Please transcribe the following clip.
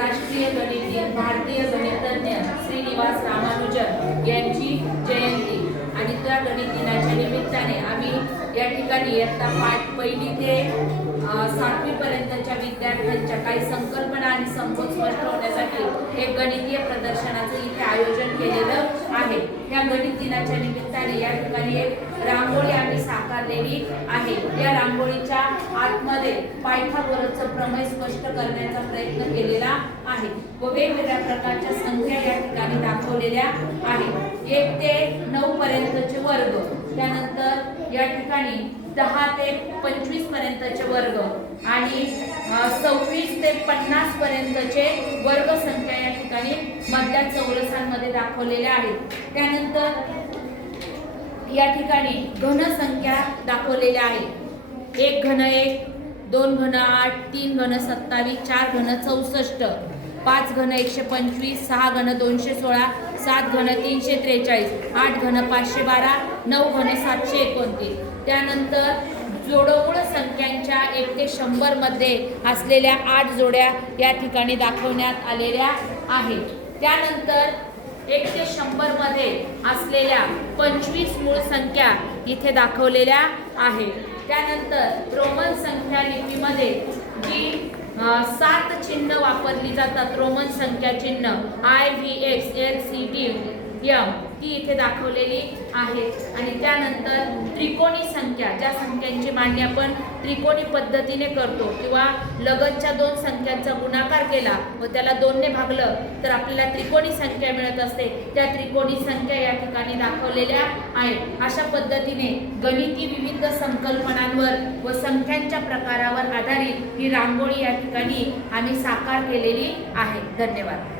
राष्ट्रीय गणिती भारतीय गणितज्ञ श्रीनिवास रामानुजन यांची जयंती. आणि त्या गणित दिनाच्या निमित्ताने आम्ही या ठिकाणी इयत्ता पाठ पहिली ते सातवीपर्यंतच्या विद्यार्थ्यांच्या काही संकल्पना आणि संबोध स्पष्ट होण्यासाठी एक गणितीय प्रदर्शनाचं इथे आयोजन केलेलं आहे. या गणित दिनाच्या निमित्ताने या ठिकाणी एक रांगोळी आम्ही साकारलेली आहे. या रांगोळीच्या आतमध्ये पायथागोरसचं प्रमेय स्पष्ट करण्याचा प्रयत्न केलेला आहे. व वेगवेगळ्या प्रकारच्या संख्या या ठिकाणी दाखवलेल्या आहेत. एक ते नऊ पर्यंतचे वर्ग. त्यानंतर या ठिकाणी दहा ते पंचवीस पर्यंतचे वर्ग आणि सव्वीस ते पन्नास पर्यंतचे वर्ग संख्या या ठिकाणी मधल्या चौरसांमध्ये दाखवलेल्या आहेत. त्यानंतर या ठिकाणी घन संख्या दाखवलेल्या आहेत. एक घन एक दोन घन आठ तीन घन सत्तावीस चार घन चौसष्ट पाच घन एकशे पंचवीस सहा घन दोनशे सोळा सात घन तीनशे त्रेचाळीस आठ घन पाचशे बारा नऊ घन सातशे एकोणतीस. त्यानंतर जोडमूळ संख्यांच्या एक ते शंभरमध्ये असलेल्या आठ जोड्या या ठिकाणी दाखवण्यात आलेल्या आहेत. त्यानंतर एक ते शंभरमध्ये असलेल्या पंचवीस मूळ संख्या इथे दाखवलेल्या आहेत. त्यानंतर रोमन संख्या लिपीमध्ये जी सात चिन्ह वापरली जातात रोमन संख्या चिन्ह I V X L C D M ती इथे दाखवलेली आहेत. आणि त्यानंतर त्रिकोणी संख्या ज्या संख्यांची मांडणी आपण त्रिकोणी पद्धतीने करतो किंवा लगतच्या दोन संख्यांचा गुणाकार केला व त्याला दोनने भागलं तर आपल्याला त्रिकोणी संख्या मिळत असते. त्या त्रिकोणी संख्या या ठिकाणी दाखवलेल्या आहेत. अशा पद्धतीने गणिती विविध संकल्पनांवर व संख्यांच्या प्रकारावर आधारित ही रांगोळी या ठिकाणी आम्ही साकार केलेली आहे. धन्यवाद.